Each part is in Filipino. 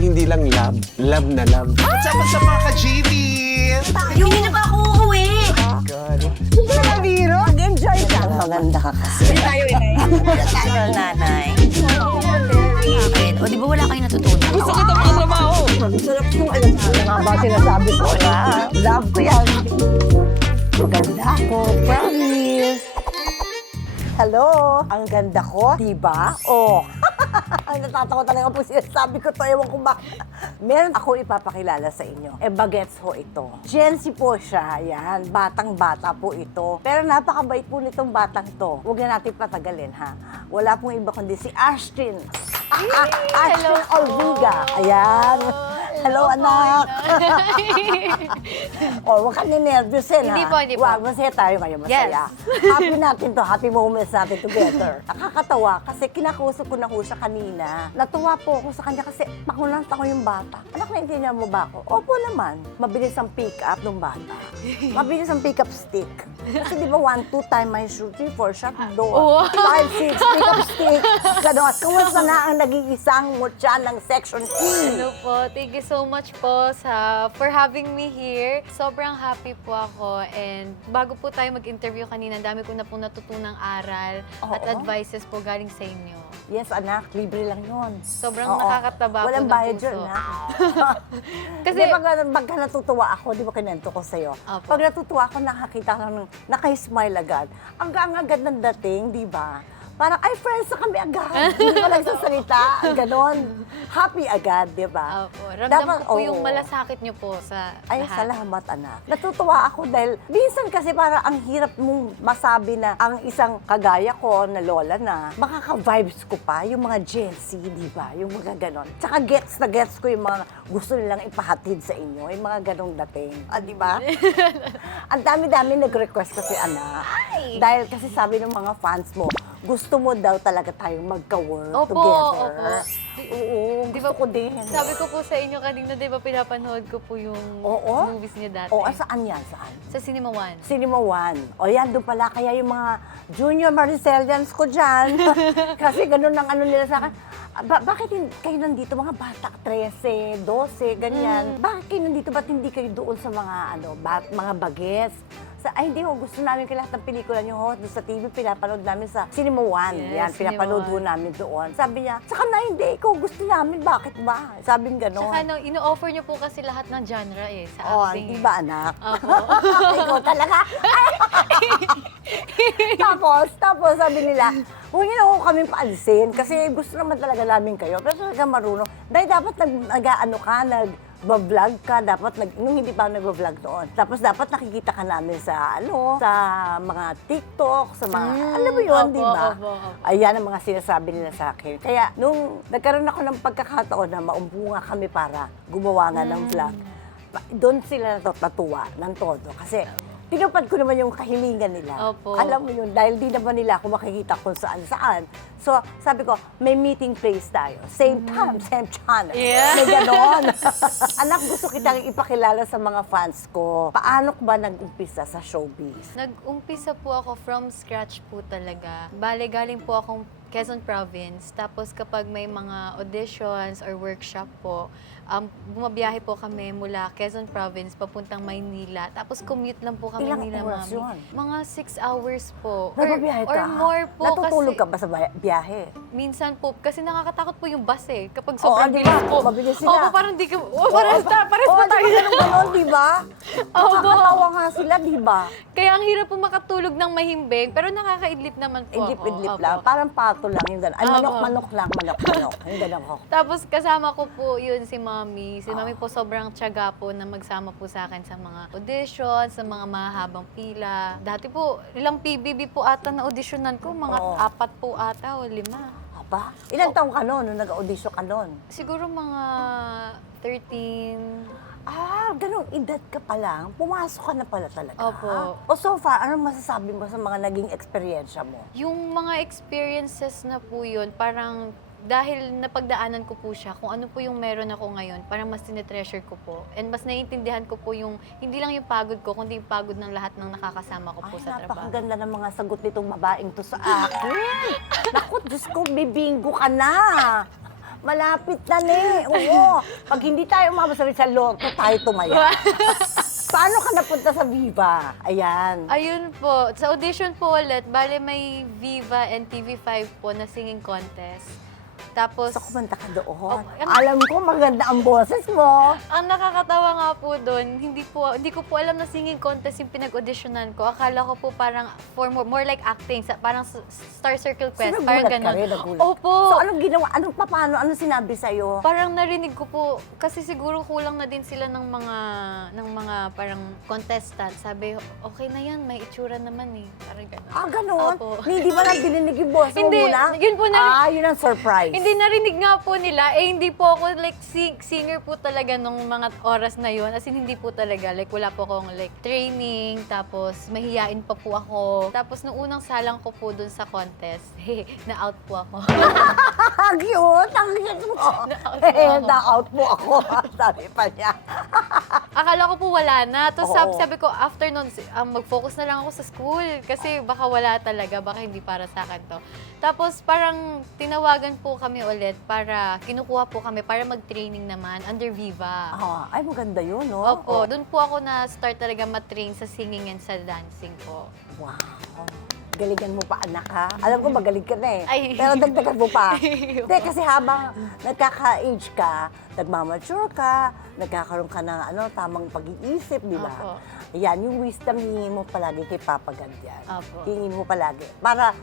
Yung hindi lang love, love na love. What's up sa mga ka-GV? Hindi na ba ako uuwi? Mag-enjoy ka. Maganda ka kasi. Hindi tayo inay. Tayo, nanay. Ayun, o di ba wala kayong natutunan? Gusto kita mga trabaho. Sarap yung alam mo. Ano nga ba sinasabi ko na? Love ko yan. Maganda ako, promise. Hello, ang ganda ko, diba? Oh, ang natatawa talaga po sinasabi ko to, ewan ko ba. Meron ako ipapakilala sa inyo. Bagets ho ito. Gen Z po siya, yan. Batang-bata po ito. Pero napakabait po nitong batang to. Huwag na natin patagalin, ha? Wala pong iba kundi si Ashtin. Ashtin Olviga. Ayan. Hello, anak. Oh, huwag ka ninervyusin, ha? Hindi po, hindi po. Wag, masaya tayo ngayon, masaya. Happy natin to, happy moments natin together. Nakakatawa kasi kinakausap ko na ho siya kanina. Natuwa po ako sa kanya kasi pakunanta ko yung bata. Anak, naintindihan mo ba ako? Opo naman. Mabilis ang pick up ng bata. Mabilis ang pick up stick. Kasi di ba 1, 2 time my shoot, 3, 4 shot door. 5, 6 pick up stick. Ganon. Kamusta na ang nag-iisang mutya ng Section E? Hello po. Thank you so much po for having me here. Sobrang happy po ako. And bago po tayo mag-interview kanina, dami ko na po natutunang aral at Oo. advices po galing sa inyo. Yes, anak. Libre lang yun. Sobrang Oo. nakakataba po Walang ng bayad puso. yun, ha? Kasi- Kasi pagka natutuwa ako, di ba kinento ko sa'yo? Opo. Pag natutuwa ako, nakakita ko ng naka-smile agad. Ang agad ng dating, di ba? Parang, ay, friends na kami agad. Hindi ko nagsasalita. Ganon. Happy agad, di ba? Opo. Ramdam ko po yung oo. malasakit niyo po sa Ay, lahat. salamat, anak. Natutuwa ako dahil minsan kasi parang ang hirap mong masabi na ang isang kagaya ko na lola na, makaka-vibes ko pa yung mga Gen Z, di ba? Yung mga ganon. Tsaka gets na gets ko yung mga gusto nilang ipahatid sa inyo, yung mga ganong dating. Ah, di ba? Ang dami-dami nag-request kasi, anak. Dahil kasi sabi ng mga fans mo, gusto mo daw talaga tayong magka-work Opo, together. opo. Oo, Di gusto ba- ko din. Sabi ko po sa inyo kanina, di ba pinapanood ko po yung Oo. movies niyo dati? Oo, saan yan? Saan? Sa Cinema One. Cinema One. O yan, doon pala. Kaya yung mga junior Maricelians ko dyan. Kasi ganun ang ano nila sa akin. Bakit kayo nandito? Mga bata, 13, 12, ganyan. Bakit kayo nandito? Ba't hindi kayo doon sa mga, mga bagets? Ay, hindi ho. Gusto namin kayo lahat ng pelikula nyo ho. Doon sa TV, pinapanood namin sa Cinema One. Yes, Yan, pinapanood ho Cinema One. namin doon. Sabi niya, saka na hindi, ikaw gusto namin. Bakit ba? Sabi niya gano'n. Saka ino-offer niyo po kasi lahat ng genre sa Oh, acting. di ba, anak? Opo. Ikaw talaga. tapos sabi nila, huwag niyo na ako kami paalisin kasi gusto naman talaga namin kayo. Pero talaga marunong. Dahil dapat nag-vlog ka, dapat nung hindi pa nag-vlog doon. Tapos dapat nakikita ka namin sa sa mga TikTok, sa mga, alam mo yun, opo, di ba? opo, opo. Ayan ang mga sinasabi nila sa akin. Kaya nung nagkaroon ako ng pagkakataon na maumbunga kami para gumawa nga ng vlog, doon sila natuwa ng todo. Kasi tinupad ko naman yung kahilingan nila. Opo. Alam mo yun, dahil di naman nila ako makikita kung saan-saan. So, sabi ko, may meeting place tayo. Same time, same channel. Yeah. May ganon. Anak, gusto kitang ipakilala sa mga fans ko. Paano ko ba nag-umpisa sa showbiz? Nag-umpisa po ako from scratch po talaga. Bale, galing po akong Quezon Province. Tapos kapag may mga auditions or workshop po, bumabiyahe po kami mula Quezon Province papuntang Maynila. Tapos commute lang po kami Ilang nila, oras Mami. yun? Mga 6 hours po. Nagbabiyahe ka? Or more po. Natutulog kasi ka ba sa biyahe? minsan po, kasi nakakatakot po yung bus eh. Kapag Oo, sobrang di ba? bilis po. Mabilis sila. Opo, parang di ka, parang Oo, tayo. di ba ganon, di ba? Nakakatawa nga sila, di ba? Kaya ang hirap po makatulog ng mahimbing, pero nakakaidlip naman po Idlip-idlip ako. lang. Opo. Parang pato lang yung gano'n. Ay, Opo. manok-manok lang, manok-manok. Yung gano'n ko. Tapos kasama ko po yun si Mami. Si Mami po sobrang tiyaga po na magsama po sa akin sa mga audition, sa mga mahabang pila. Dati po, ilang PBB po ata na auditionan ko, mga Oo. 4 po ata o 5. Aba, ilang taong ka noon nung nag-audition ka noon? Siguro mga 13. Ah, ganong edad ka pa lang, pumasok ka na pala talaga. Opo. O so far, ano masasabi mo sa mga naging eksperyensya mo? Yung mga experiences na po yun, parang dahil napagdaanan ko po siya, kung ano po yung meron ako ngayon, parang mas tinetreasure ko po. And mas naiintindihan ko po yung, hindi lang yung pagod ko, kundi yung pagod ng lahat ng nakakasama ko po Ay, sa trabaho. napakaganda ng mga sagot nitong babaeng to sa akin. Naku, Diyos ko, bibinggo ka na. Malapit na ni. Oo. Pag hindi tayo umabot sa loto, tayo tumaya. Paano ka napunta sa Viva? Ayan. Ayun po, sa audition po ulit, bale may Viva and TV5 po na singing contest. Tapos, So, kumanta ka doon. Oh, Alam ko, maganda ang boses mo. ang nakakatawa nga po doon, hindi ko po alam na singing contest yung pinag-auditionan ko. Akala ko po parang more like acting, parang Star Circle Quest, So, parang nagulat ka ganon. rin, nagulat. Opo. So, anong ginawa? Paano? Anong sinabi sa'yo? Parang narinig ko po, kasi siguro kulang na din sila ng mga parang contestant. Sabi, okay na yan, may itsura naman eh. Parang gano'n. Ah, ganun? Opo. Hindi ba lang dininig yung boses mo Hindi, muna? yun po Yun ang surprise. Hindi narinig nga po nila, hindi po ako like singer po talaga nung mga oras na yun. As in, hindi po talaga. Like, wala po akong like training, tapos mahihain pa po ako. Tapos, nung unang salang ko po dun sa contest, na-out po ako. Ang cute! Ang cute mo! Na-out mo ako, sabi pa niya. Akala ko po wala na. Tapos Oo. sabi ko, after nun, mag-focus na lang ako sa school. Kasi baka wala talaga, baka hindi para sa akin to. Tapos parang tinawagan po kami ulit para kinukuha po kami para mag-training naman under Viva. Ay, maganda yun, no? Opo, doon po ako na-start talaga matrain sa singing and sa dancing po. Wow. Galingan mo pa, anak, ha? Alam ko, magaling ka na eh. Ay. Pero dagdagan mo pa. Hindi, kasi habang nagkaka-age ka, nagmamature ka, nagkakaroon ka ng tamang pag-iisip, di ba? Opo. Yan, yung wisdom hingin mo palagi kay Papa God yan. Opo. Hingin mo palagi. Para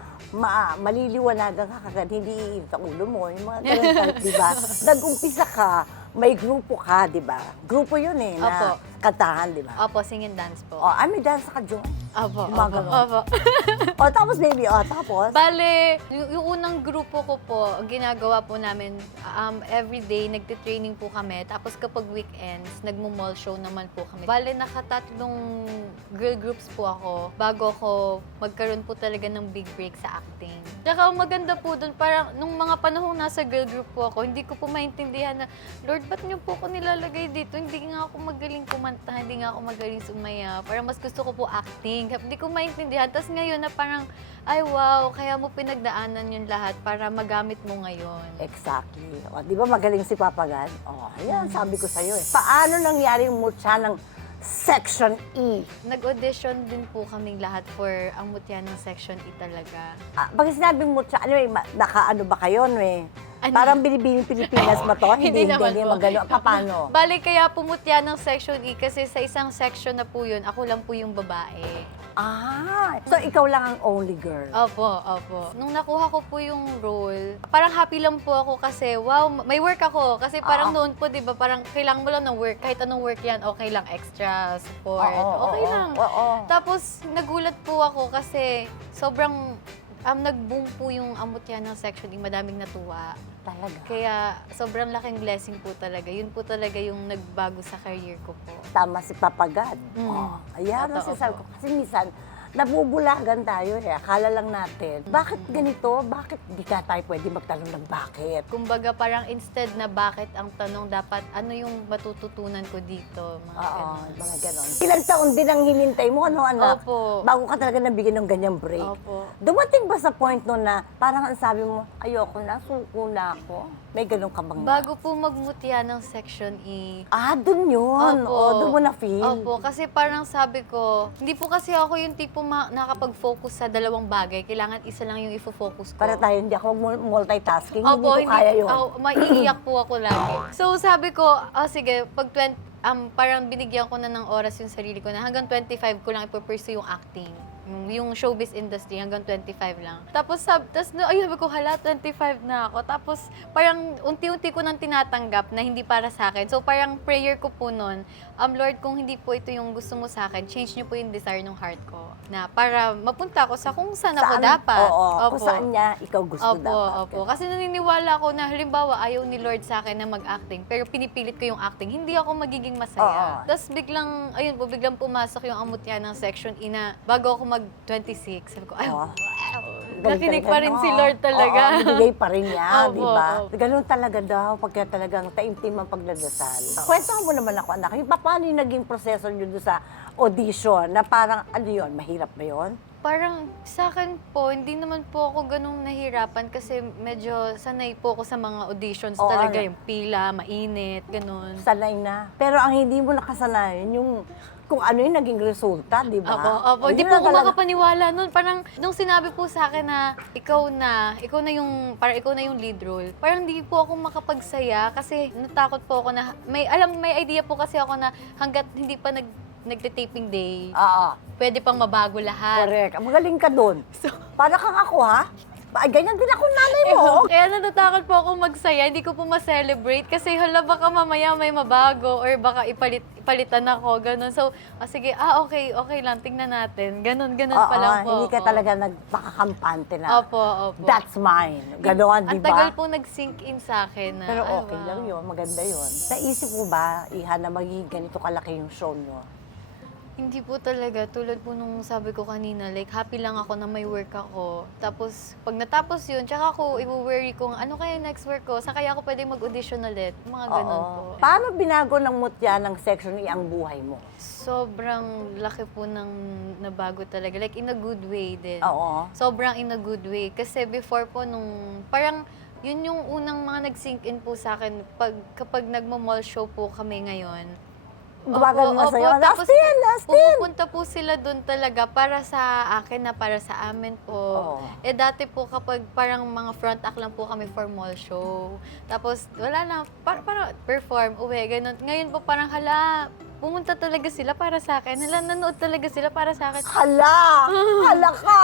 maliliwanagan ka kagad, hindi iinit ang ulo mo. Yung mga ganun type, di ba? Nag-umpisa ka, may grupo ka, di ba? Grupo yun eh, na Opo. kantahan, di ba? Opo, sing and dance po. May dance ka, Jo. Opo, Yung mga opo, ganon. opo. Tapos baby, tapos? Bale, yung unang grupo ko po, ang ginagawa po namin, everyday, nagtitraining po kami. Tapos kapag weekends, nagmo-mall show naman po kami. Bale, nakatatlong girl groups po ako bago ako magkaroon po talaga ng big break sa acting. Tsaka ang maganda po dun, parang nung mga panahong nasa girl group po ako, hindi ko po maintindihan na, Lord, ba't niyo po ako nilalagay dito? Hindi nga ako magaling kumanta, hindi nga ako magaling sumaya. Parang mas gusto ko po acting. Hindi ko maintindihan. Tapos ngayon na parang, ay wow, kaya mo pinagdaanan yun lahat para magamit mo ngayon. Exactly. Di ba magaling si Papa God? Ayan, sabi ko sa'yo eh. Paano nangyari yung mutya ng Section E? Nag-audition din po kaming lahat for ang mutya ng Section E talaga. Pag sinabing mutya, naka-ano ba kayo, no eh? Ano? Parang binibining Pilipinas ba to? Hindi naman po. Magano. Paano? Bale, kaya pumutya ng Section E kasi sa isang section na po yun, ako lang po yung babae. So ikaw lang ang only girl. Opo, opo. Nung nakuha ko po yung role, parang happy lang po ako kasi, wow, may work ako. Kasi parang noon po, di ba, parang kailangan mo lang ng work. Kahit anong work yan, okay lang, extra support, okay lang. Tapos, nagulat po ako kasi sobrang nag-boom po yung amutya ng Section E, madaming natuwa. Talaga. Kaya sobrang laking blessing po talaga. Yun po talaga yung nagbago sa career ko po. Tama si Papa God. Ayan ang Totoo sinasabi ko. po. Kasi minsan, nabubulagan tayo eh. Akala lang natin, bakit ganito? Bakit di ka tayo pwede magtanong ng bakit? Kumbaga parang instead na bakit ang tanong, dapat ano yung matututunan ko dito. Mga ganun. Mga ganon. Ilang taon din ang hinintay mo, ano anak? Opo. Bago ka talaga nabigyan ng ganyang break. Opo. Dumating ba sa point no na parang ang sabi mo, ayoko na, suko na ako? May ganun ka bang Bago po magmutya ng Section E, dun yun. Opo. Doon mo na-feel. Opo, kasi parang sabi ko, hindi po kasi ako yung tipo nakapag-focus sa dalawang bagay. Kailangan isa lang yung ifo-focus ko. Para tayo, hindi ako multitasking. Opo, hindi ko kaya yun. Maiiyak po ako lagi. So sabi ko, sige, pag parang binigyan ko na ng oras yung sarili ko na hanggang 25 ko lang ipupursue yung acting. Yung showbiz industry hanggang 25 lang. Tapos sabi ko, hala, 25 na ako. Tapos parang unti-unti ko nang tinatanggap na hindi para sa akin. So parang prayer ko po nun, Lord, kung hindi po ito yung gusto mo sa akin, change niyo po yung desire ng heart ko. Na para mapunta ako sa kung saan ako dapat. Oo, kung saan niya ikaw gusto dapat. Opo. Kasi naniniwala ako na halimbawa ayaw ni Lord sa akin na mag-acting, pero pinipilit ko yung acting, hindi ako magiging masaya. Tapos biglang pumasok yung amutya ng Section E na bago ako mag-26, sabi ko, ay, wow! Nakinig pa rin si Lord talaga. Binigay pa rin niya, Opo, di ba? opo. Ganun talaga daw, pagka talagang taimtim ang pagdadasal. Kwento mo naman ako, anak, paano yung naging proseso niyo doon sa audition, na parang, ano yun, mahirap ba yun? Parang sa akin po, hindi naman po ako ganung nahirapan kasi medyo sanay po ako sa mga auditions Oo, talaga. ano? Yung pila, mainit, ganun. Sanay na. Pero ang hindi mo nakasanayan, yung kung ano yung naging resulta, di ba? Opo. Hindi po ako makapaniwala nun. Parang nung sinabi po sa akin na ikaw na yung lead role, parang hindi po ako makapagsaya kasi natakot po ako na, may idea po kasi ako na hanggat hindi pa nagte-taping day, Oo, pwede pang mabago lahat. correct. Magaling ka doon. So, Para kang ako, ha? Ay, ganyan din ako nanay mo. kaya natatakot po ako magsaya, hindi ko po ma-celebrate kasi hala baka mamaya may mabago or baka ipalitan ako, ganun. So, sige, okay lang, tingnan natin. Ganun Oo, pa lang po hindi ka ako. talaga nagpakakampante na. Opo. That's mine. Ganon, di Ang tagal ba? po nag-sink in sa akin na, Pero ay, okay wow. lang yun, maganda yun. Naisip mo ba, Iha, na magiging ganito kalaki yung show nyo? Hindi po talaga. Tulad po nung sabi ko kanina, like, happy lang ako na may work ako. Tapos, pag natapos yun, tsaka ako i-worry kung ano kaya next work ko, sa kaya ako pwede mag-audition ulit. Mga ganun po. Paano binago ng mutya ng Section E ang buhay mo? Sobrang laki po ng nabago talaga. Like, in a good way din. Oo. Sobrang in a good way. Kasi before po nung, parang, yun yung unang mga nag-sink in po sa akin kapag nagmo-mall show po kami ngayon. Gumagano na sa'yo, tapos Last in! pumupunta po sila doon talaga para sa akin na para sa amin po. Oo. Dati po kapag parang mga front act lang po kami for mall show. Tapos wala na, para perform, uwi, ganun. Ngayon po parang hala, pumunta talaga sila para sa akin. Hala, nanood talaga sila para sa akin. Hala ka!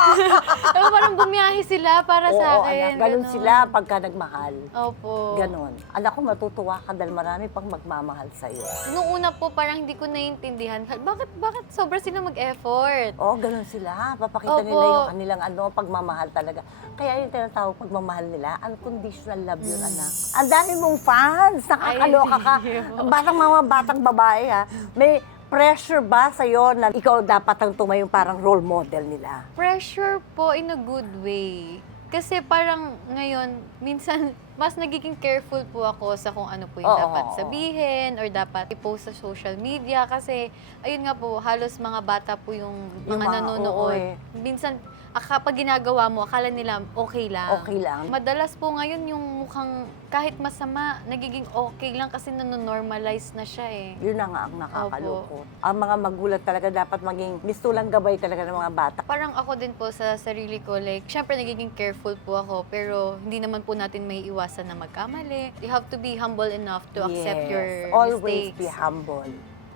Pero parang bumiyahe sila para sa Oo, akin. anak, ganun sila pagka nagmahal. Opo. Ganon. Anak ko, matutuwa ka dahil marami pang magmamahal sa'yo. Nung una po, parang hindi ko naiintindihan. Bakit sobra sila mag-effort? Oo, ganon sila. Papakita Opo. nila yung kanilang pagmamahal talaga. Kaya yung tinatawag pagmamahal nila, unconditional love yun, anak. Ang dami mong fans, nakakaloka ka. Ay, thank you. Batang babae, ha. May pressure ba sa'yo na ikaw dapat ang tumayong parang role model nila? Pressure po in a good way. Kasi parang ngayon, minsan, mas nagiging careful po ako sa kung ano po yung Oo, dapat oo. sabihin or dapat i-post sa social media. Kasi, ayun nga po, halos mga bata po yung Yung mga mga- nanonood. oo eh. Minsan, kapag ginagawa mo, akala nila okay lang. Okay lang. Madalas po ngayon yung mukhang kahit masama, nagiging okay lang kasi nanonormalize na siya eh. Yun na nga ang nakakalungkot. Ang mga magulang talaga dapat maging mistulang gabay talaga ng mga bata. Parang ako din po sa sarili ko, like, syempre nagiging careful po ako, pero hindi naman po natin may iwasan na magkamali. You have to be humble enough to accept your Always mistakes. be humble.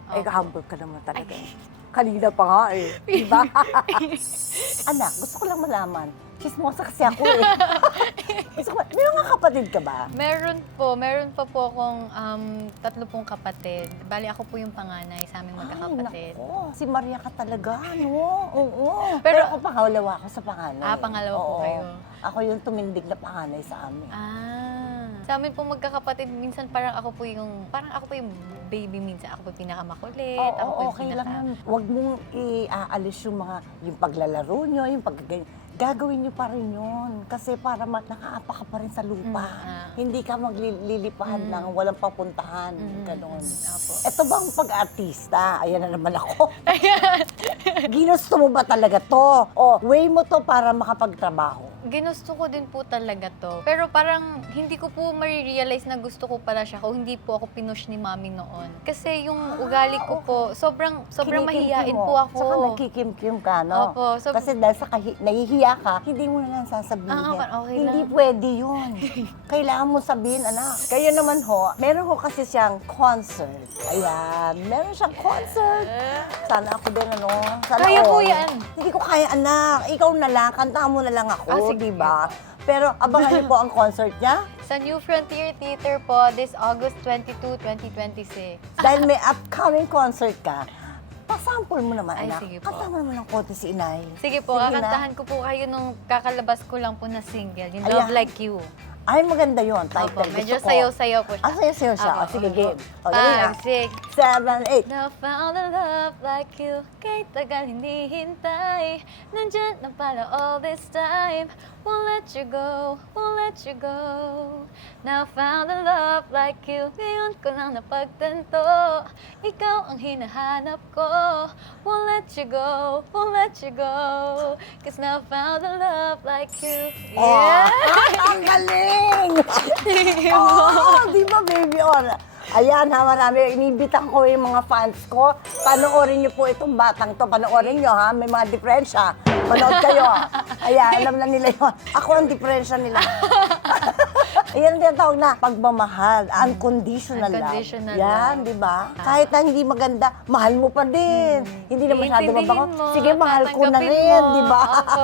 Ay, Opo. humble ka naman talaga. Kanina pa nga eh. Diba? Anak, gusto ko lang malaman. Chismosa kasi ako eh. May mga kapatid ka ba? Meron pa po akong 3 pong kapatid. Bali, ako po yung panganay sa aming magkakapatid. Ay, nako. Si Maria ka talaga, no? Oo. Pero- Pero ako pangalawa ako sa panganay. Pangalawa po Oo. kayo. Ako yung tumindig na panganay sa amin. Sa amin po magkakapatid, minsan parang ako po yung baby minsan. Ako po pinakamakulit. ako po yung Okay lang yun. Huwag mong iaalis yung paglalaro nyo, yung gagawin nyo pa rin yun. Kasi para nakaapa ka pa rin sa lupa. Hindi ka maglilipahan ng walang papuntahan. Ganon. Apo. Ito bang pag-artista? Ayan na naman ako. Ginusto mo ba talaga to? O, way mo to para makapagtrabaho? Ginusto ko din po talaga to. Pero parang hindi ko po marirealize na gusto ko pala siya kung hindi po ako pinush ni mami noon. Kasi yung ugali ko po, sobrang Kinikim-kim mahihain mo. po ako. Saka nagkikim-kim ka, no? Opo, Kasi dahil sa nahihiya ka, hindi mo na lang sasabihin. okay Hindi lang. pwede yun. Kailangan mo sabihin, anak. Kayo naman ho, meron ho kasi siyang concert. Ayan, meron siyang concert. Sana ako din, ano? Sana Kaya po all. yan. Hindi ko kaya, anak. Ikaw na lang, kantahan mo na lang ako, sige di ba? Pero abangan niyo po ang concert niya. Sa New Frontier Theater po, this August 22, 2026. Dahil may upcoming concert ka, pasample mo naman, Ay, anak. sige po. Kanta mo naman ng konti si Inay. Sige po, na. kakantahan ko po kayo nung kakalabas ko lang po na single, yung Ayan. Love Like You. Ay, maganda yun. Title. Opo, medyo Gusto ko. sayaw-sayaw po siya. Sayaw-sayaw siya. Opo, O, sige, opo. game. O, dali na. 5, 6. 7, 8. Now found a love like you, kay tagal hindi hintay. Nandyan na pala all this time. won't let you go, won't let you go. Now found a love like you, ngayon ko lang napagtanto. Ikaw ang hinahanap ko, won't let you go, won't let you go. Cause now found a love like you. Yeah! Ang galing! Oo, di ba, baby? Ayan ha, marami. Inibitan ko yung mga fans ko. Panoorin niyo po itong batang to. Panoorin niyo ha, may mga diferensya. Manood kayo. Ayan, alam na nila yun. Ako ang diferensya nila. Ayan ang tinatawag na pagmamahal. Unconditional love. Unconditional Yan, love. di ba? Kahit na hindi maganda, mahal mo pa din. Hindi na masyado mabango. mo, Sige, mahal ko na tatanggapin rin, mo. di ba? Opo.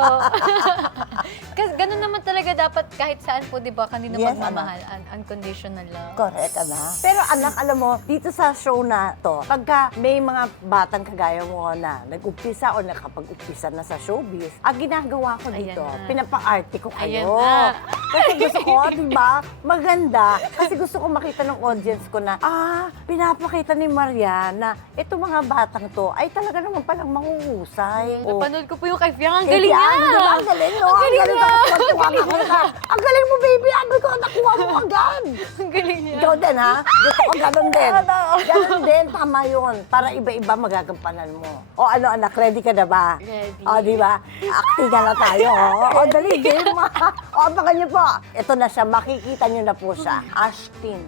Kasi ganun naman talaga dapat kahit saan po, di ba? Kanina Yes, magmamahal, unconditional love. Correct, anak. Pero anak, alam mo, dito sa show na to, pagka may mga batang kagaya mo na nag-umpisa o nakapag-umpisa na sa showbiz, ang ginagawa ko Ayan dito, na. pinapa-arte ko Ayan kayo. na. Kasi gusto ko, di ba, maganda. Kasi gusto ko makita ng audience ko na, pinapakita ni Mariana, itong mga batang to ay talaga naman palang manguhusay. O, Napanood ko po yung kay Fiang. Ang eh, galing yan, niya! di ba? Ang galing, no? Ang galing Ang galing niya! ako magtuwa ka. Ang galing mo, baby. Sabi ko, nakuha mo agad. Ang galing niya. Ikaw din, ha? Gusto ko ganun din. Ganun din, tama yun. Para iba-iba magagampanan mo. O ano, anak, ready ka na ba? Ready. O, di ba? Acting na tayo. O, dali, game. O, abangan niyo po. Ito na siya, makikita niyo na po siya. Ashtin.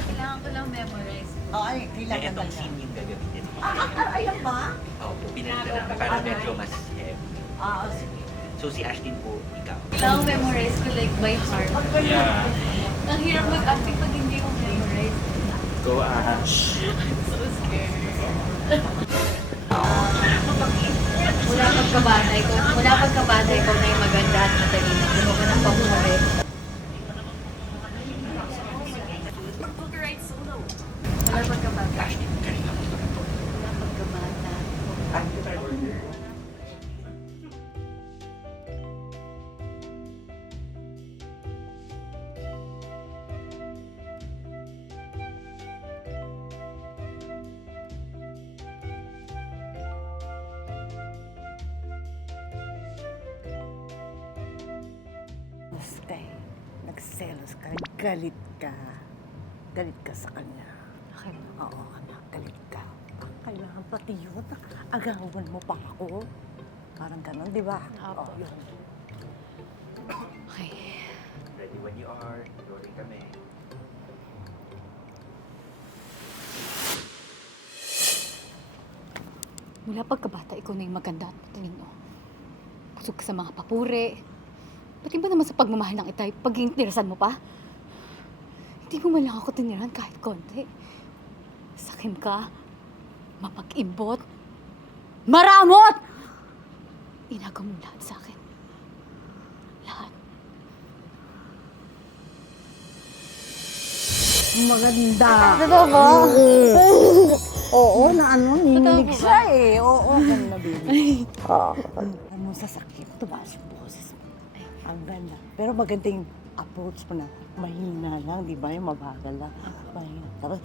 Kailangan ko lang memorize. Ay, kailangan Itong scene yung gagamitin. Ayan ba? Opo, pinalitan namin para medyo mas heavy. Sige. So si Ashtin po, ikaw. Kailangan memorize ko like by heart. Yeah. Ang hirap mag-acting pag hindi ko memorize. Go, Ash. So scared. Mula pagkabata ikaw na yung maganda at matalino. Gusto ko ng papuri. Mula pagkabata. Ashtin, kanina mo. Mula pagkabata. Basta nagselos ka, galit ka. Galit ka sa kanya. Okay. Oo, anak, galit ka. Kailangan pati yun. Agawan mo pa ako. Parang ganon, di ba? Opo. Oo, yun. Okay. Ready when you are. Rolling kami. Mula pagkabata, ikaw na yung maganda at matalino. Kusog ka sa mga papuri. Pati ba naman sa pagmamahal ng itay, pag tirasan mo pa? Hindi mo man lang ako tiniran kahit konti. Sakim ka, mapag-imbot, maramot! Inagaw mo lahat sa akin. Lahat. Maganda. Totoo ba? Oo, na ano, ninilig Totoo ba? siya eh. Oo, ganda, baby. Oo. Ano, sasakit, tumaas yung boses mo. Ang ganda. Pero maganda yung approach mo na mahina lang, di ba? Yung mabagal lang. Mahina. Tapos,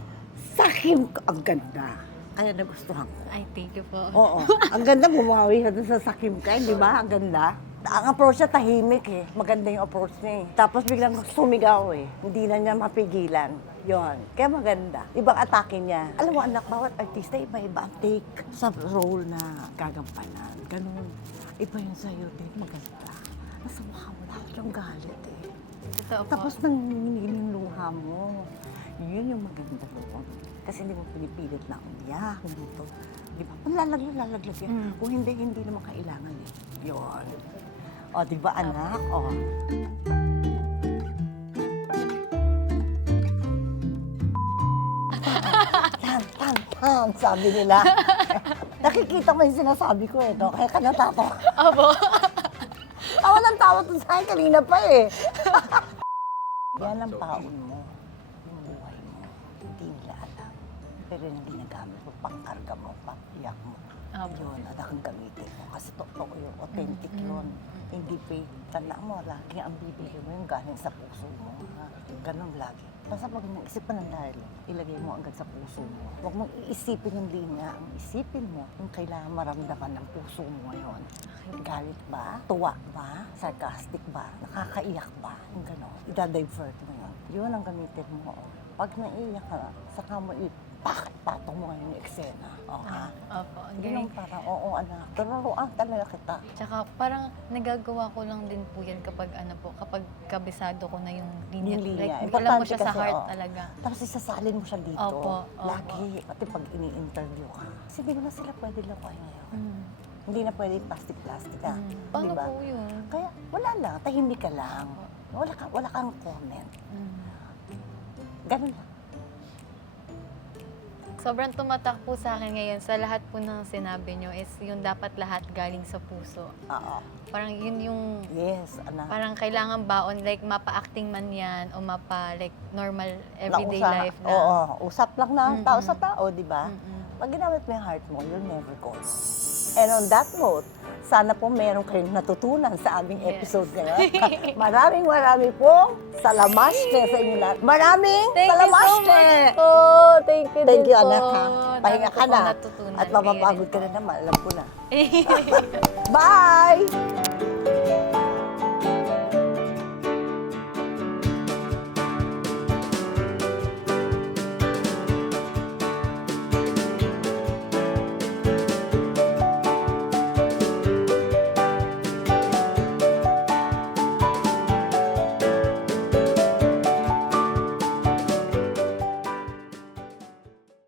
sakim ka. Ang ganda. Kaya nagustuhan ko. Ay, thank you po. Oo. Ang ganda, bumawi ka dun sa sakim ka, di ba? Ang ganda. Ang approach niya tahimik eh. Maganda yung approach niya eh. Tapos biglang sumigaw eh. Hindi na niya mapigilan. Yon. Kaya maganda. Ibang atake niya. Alam mo anak, bawat artista iba-iba ang take sa role na gagampanan. Ganun. Iba yun sa'yo din. Maganda. Nasa mukha mo lahat yung galit eh. Totoo po. Tapos nanginginig yung luha mo. Yun yung maganda doon. Kasi hindi mo pinipilit na umiyak. Dito. Di ba? Kung lalaglag yan. Kung hindi, hindi naman kailangan eh. Yun. O, di ba anak? O. Tan, sabi nila. Nakikita mo yung sinasabi ko eh, no? Kaya ka natatawa. Abo. Tawa ng tawa to sa akin, kanina pa eh. Yan ang taon mo, yung buhay mo. Hindi nila alam. Pero yung ginagamit mo, pangkarga mo, papiyak mo. Opo. Yun, anak ang gamitin mo. Kasi totoo yun, authentic yun. Hindi fake. Tanda mo, lagi ang bibigyan mo yung galing sa puso mo. Ha? Ganun lagi. Basta pag naisip ka ng dialogue, ilagay mo agad sa puso mo. Huwag mong iisipin yung linya. Ang isipin mo, yung kailangan maramdaman ng puso mo ngayon. Galit ba? Tuwa ba? Sarcastic ba? Nakakaiyak ba? Yung gano'n. Ida-divert mo yun. Yun ang gamitin mo. Pag naiiyak ka, saka mo patong mo ngayon yung eksena. Okay? Opo, ang Yun galing. ang parang, oo anak, turuan talaga kita. Tsaka parang nagagawa ko lang din po yan kapag kapag kabisado ko na yung linya. Yung linya. Like, alam mo Importante siya sa kasi, heart oo. talaga. Tapos isasalin mo siya dito. Opo, opo. Lagi. Pati pag ini-interview ka. Kasi hindi na sila pwede lakuin ngayon. Mm. Hindi na pwede plastic-plastic ka. Paano Diba? po yun? Kaya wala lang, tahimik ka lang. Wala kang comment. Mm. Ganun lang. Sobrang tumatak po sa akin ngayon sa lahat po ng sinabi nyo is yung dapat lahat galing sa puso. Oo. Parang yun yung Yes, anak. parang kailangan baon, like mapa-acting man yan o like normal everyday Nausa- life lang. Oo, usap lang na tao Mm-mm. sa tao, di ba? Mm-mm. Pag ginamit mo yung heart mo, you'll never go wrong. And on that note, sana po meron kayong natutunan sa aming Yes. episode ngayon. Maraming pong salamaste sa inyo lahat. Maraming Thank you so salamaste! much po. Thank you Thank din you, po. anak, ha? Pahinga Dami ka ko po na. natutunan. At mapapagod ka na naman, alam ko na. Kayo rin. Bye!